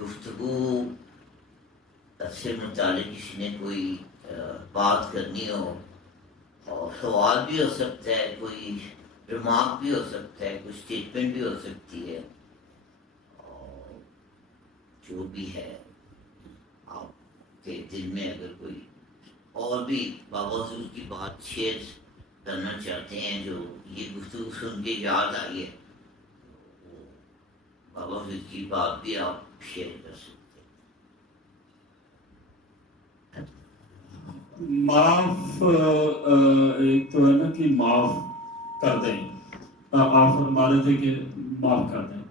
گفتگو سے متعلق کسی نے کوئی بات کرنی ہو، اور سوال بھی ہو سکتا ہے، کوئی ریمارک بھی ہو سکتا ہے، کوئی اسٹیٹمنٹ بھی ہو سکتی ہے، اور جو بھی ہے آپ کے دل میں اگر کوئی اور بھی بابا حضور کی بات شیئر کرنا چاہتے ہیں جو یہ گفتگو سن کے یاد آئی ہے، وہ بابا حضور کی بات بھی آپ شیئر کر سکتے ہیں۔ معاف ایک تو ہے نا کہ معاف کر دیں، آپ فرما رہے تھے کہ معاف کر دیں،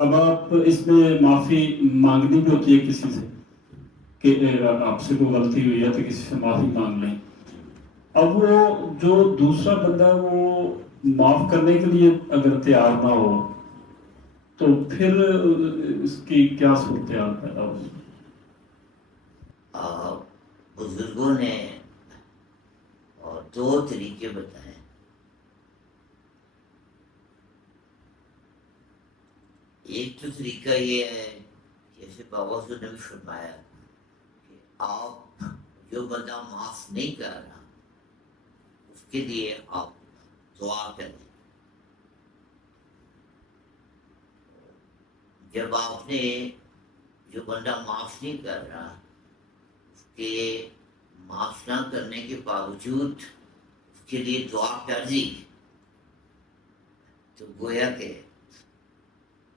اب آپ اس میں معافی مانگنی بھی ہوتی ہے کسی سے کہ آپ سے کوئی غلطی ہوئی ہے تو کسی سے معافی مانگ لیں، اب وہ جو دوسرا بندہ وہ معاف کرنے کے لیے اگر تیار نہ ہو تو پھر اس کی کیا صورتحال پیدا ہوگی؟ بزرگوں نے دو طریقے بتائے۔ ایک تو طریقہ یہ ہے جیسے بابا حضور نے بھی فرمایا کہ آپ جو بندہ معاف نہیں کر رہا اس کے لیے آپ دعا کریں۔ جب آپ نے جو بندہ معاف نہیں کر رہا اس کے معاف نہ کرنے کے باوجود اس کے لیے دعا کر دی تو گویا کہ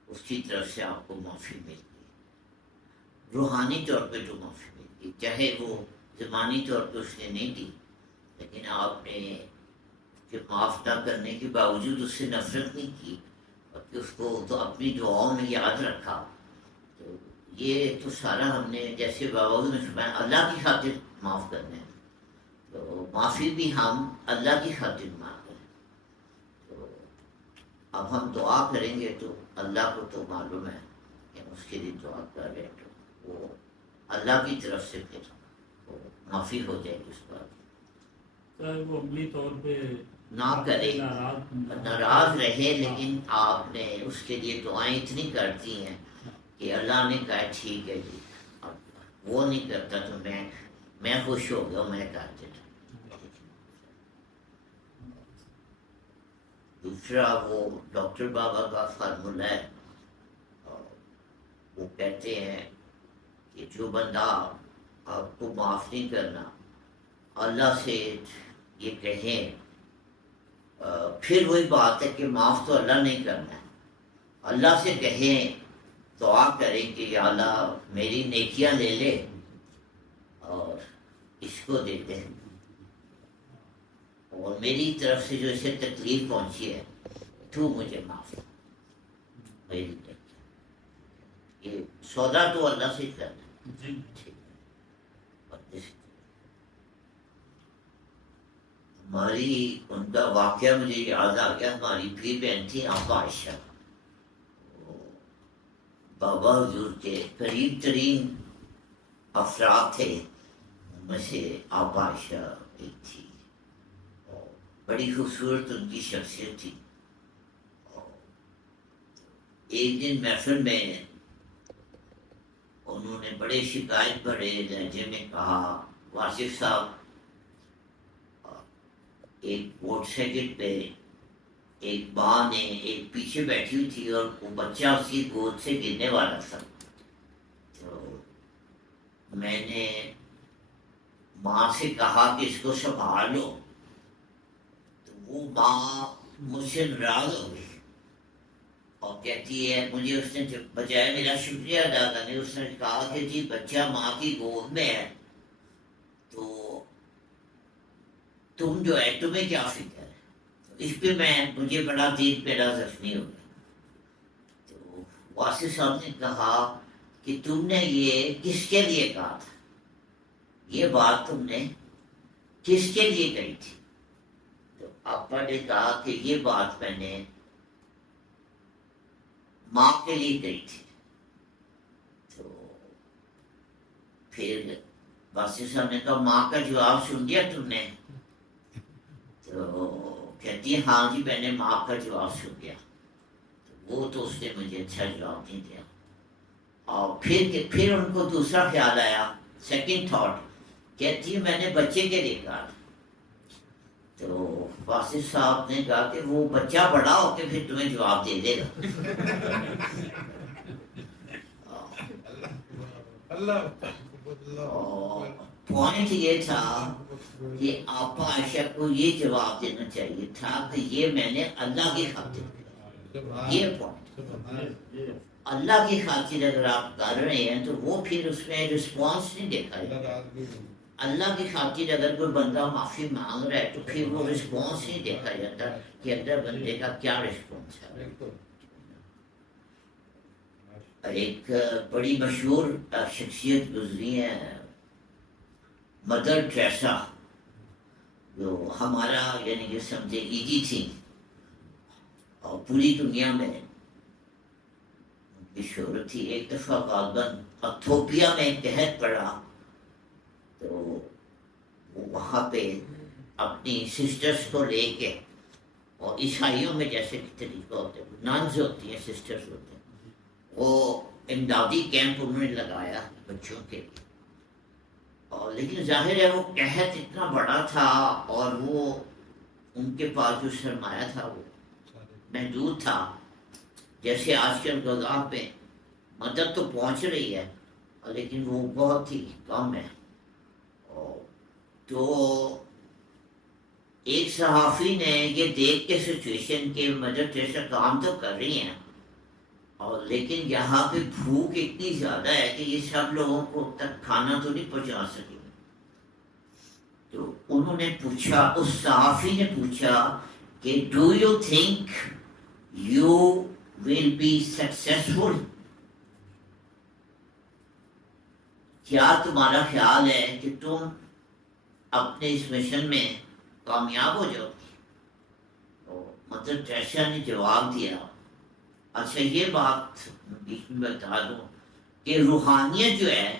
اس کی طرف سے آپ کو معافی مل گئی، روحانی طور پہ تو معافی مل گئی، چاہے وہ زمانی طور پہ اس نے نہیں دی، لیکن آپ نے کہ معاف نہ کرنے کے باوجود اس سے نفرت نہیں کی بلکہ اس کو تو اپنی دعاؤں میں یاد رکھا۔ تو یہ تو سارا ہم نے جیسے بابا نے فرمایا اللہ کی خاطر معاف کرنا ہے، تو معافی بھی ہم اللہ کی خاطر مانگ رہے ہیں۔ تو اب ہم دعا کریں گے تو اللہ کو تو معلوم ہے کہ ہم اس کے لیے دعا کر رہے ہیں، تو وہ اللہ کی طرف سے پھر وہ معافی ہو جائے گی اس بات چاہے وہ عملی طور پہ نہ کرے، ناراض رہے، لیکن آپ نے اس کے لیے دعائیں اتنی کرتی ہیں کہ اللہ نے کہا ٹھیک ہے جی، اب وہ نہیں کرتا تو میں خوش ہو گیا، میں کر دیتا۔ دوسرا وہ ڈاکٹر بابا کا فارمولہ ہے، وہ کہتے ہیں کہ جو بندہ آپ کو معاف نہیں کرنا اللہ سے یہ کہیں، پھر وہی بات ہے کہ معاف تو اللہ نہیں کرنا ہے، اللہ سے کہیں، دعا کریں کہ یا اللہ میری نیکیاں لے لے اور اس کو دے دے، اور میری طرف سے جو اسے تکلیف پہنچی ہے تو مجھے معاف کر، میری نیکیاں، یہ سودا تو اللہ سے کرنا ہے۔ ہماری ان کا واقعہ مجھے یاد آ گیا، ہماری بھی بہن تھی آپا عائشہ، بابا حضور کے قریب ترین افراد تھے، ان میں سے آپا عائشہ ایک تھی، بڑی خوبصورت ان کی شخصیت تھی۔ ایک دن محفل میں انہوں نے بڑے شکایت بھرے لہجے میں کہا، واصف صاحب ایک موٹر سائیکل پہ ایک ماں نے ایک پیچھے بیٹھی ہوئی تھی اور وہ بچہ اس کی گود سے گرنے والا تھا، تو میں نے ماں سے کہا کہ اس کو سنبھال لو، تو وہ ماں مجھ سے ناراض ہو گئی اور کہتی ہے مجھے اس نے بجائے میرا شکریہ ادا کرنے اس نے کہا کہ جی بچہ ماں کی گود میں ہے تو تم جو ہے تمہیں کیا فکر ہے، اس پہ مجھے بڑا دل میرا زخمی ہو گیا۔ تو واصف صاحب نے کہا کہ تم نے یہ کس کے لیے کہا تھا، یہ بات تم نے کس کے لیے کہی تھی؟ تو آپا نے کہا کہ یہ بات میں نے ماں کے لیے کہی تھی۔ تو پھر واصف صاحب نے کہا ماں کا جواب سن لیا تم نے؟ تو کہتی ہے ہاں جی میں نے ماں کا جواب سن لیا، وہ تو اس نے مجھے اچھا جواب نہیں دیا۔ اور پھر ان کو دوسرا خیال آیا, سیکنڈ تھاٹ, کہتی ہے میں نے بچے کے لیے کہا. تو واصف صاحب نے کہا کہ وہ بچہ بڑا ہو کے پھر تمہیں جواب دے دے گا. پوائنٹ یہ تھا کہ آپا عائشہ کو یہ جواب دینا چاہیے تھا کہ یہ میں نے اللہ کی خاطر کیا. یہ پوائنٹ, اللہ کی خاطر اگر آپ کر رہے ہیں تو وہ پھر اس میں رسپانس نہیں دیکھا جائے. اللہ کی خاطر اگر کوئی بندہ معافی مانگ رہا ہے تو پھر وہ رسپانس نہیں دیکھا جاتا کہ اندر بندے کا کیا رسپانس ہے. ایک بڑی مشہور شخصیت گزری ہے مدر ٹریسا, جو ہمارا یعنی کہ سمجھے ایجی تھی اور پوری دنیا میں ان کی شہرت تھی. ایک دفعہ غالباً ایتھوپیا میں قحط پڑا تو وہ وہاں پہ اپنی سسٹرز کو لے کے, اور عیسائیوں میں جیسے طریقہ ہوتے ہیں, نانز ہوتی ہیں, سسٹرز ہوتے ہیں, وہ امدادی کیمپ انہوں نے لگایا بچوں کے لیے. اور لیکن ظاہر ہے وہ قحط اتنا بڑا تھا اور وہ ان کے پاس جو سرمایہ تھا وہ محدود تھا. جیسے آج کل غذا پہ مدد تو پہنچ رہی ہے لیکن وہ بہت ہی کم ہے. تو ایک صحافی نے یہ دیکھ کے سچویشن کے مدر ٹریسا کام تو کر رہی ہیں اور لیکن یہاں پہ بھوک اتنی زیادہ ہے کہ یہ سب لوگوں کو تک کھانا تو نہیں پہنچا سکے. تو انہوں نے پوچھا, اس صحافی نے پوچھا کہ do you think you will be successful, کیا تمہارا خیال ہے کہ تم اپنے اس مشن میں کامیاب ہو جاؤ گی؟ تو مدر ٹریسا نے جواب دیا, اچھا یہ بات بیچ میں بتا دوں کہ روحانیت جو ہے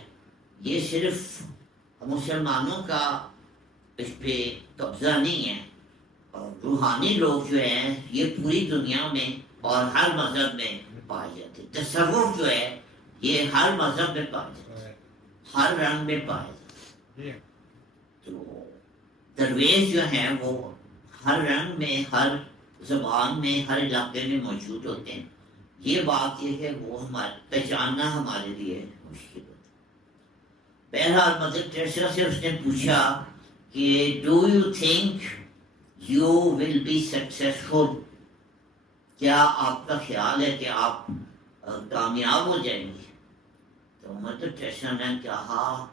یہ صرف مسلمانوں کا اس پہ قبضہ نہیں ہے, اور روحانی لوگ جو ہیں یہ پوری دنیا میں اور ہر مذہب میں پائے جاتے ہیں. تصوف جو ہے یہ ہر مذہب میں پائے جاتے ہیں, ہر رنگ میں پائے جاتے ہیں. تو درویش جو ہیں وہ ہر رنگ میں, ہر زبان میں, ہر علاقے میں موجود ہوتے ہیں. یہ بات یہ ہے وہ ہمارے پہچاننا ہمارے لیے مشکل ہوتا ہے. بہرحال مدر ٹریسا سے اس نے پوچھا کہ do you think you will be successful, کیا آپ کا خیال ہے کہ آپ کامیاب ہو جائیں گے؟ تو مدر ٹریسا نے کہا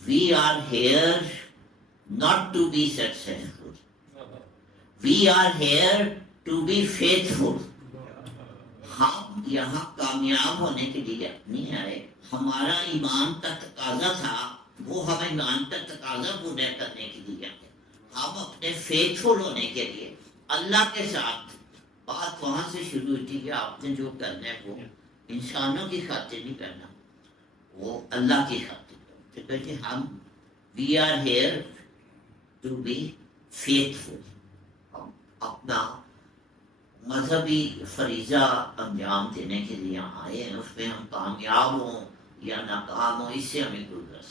we are here not to be successful. We are here to be faithful. ہم یہاں کامیاب ہونے کے لیے نہیں آئے, ہمارا ایمان کا تقاضا تھا, وہ ہم ایمان کا تقاضا پورا کرنے کے لیے آئے. ہم اپنے فیتھفل ہونے کے لیے اللہ کے ساتھ. بات وہاں سے شروع ہوئی تھی کہ آپ نے جو کرنا ہے وہ انسانوں کی خاطر نہیں کرنا, وہ اللہ کی خاطر. تو کہتے ہم we are here to be faithful. اپنا مذہبی فریضہ انجام دینے کے لیے آئے ہیں, اس میں ہم کامیاب ہوں یا ناکام ہوں اس سے ہمیں کوئی غرض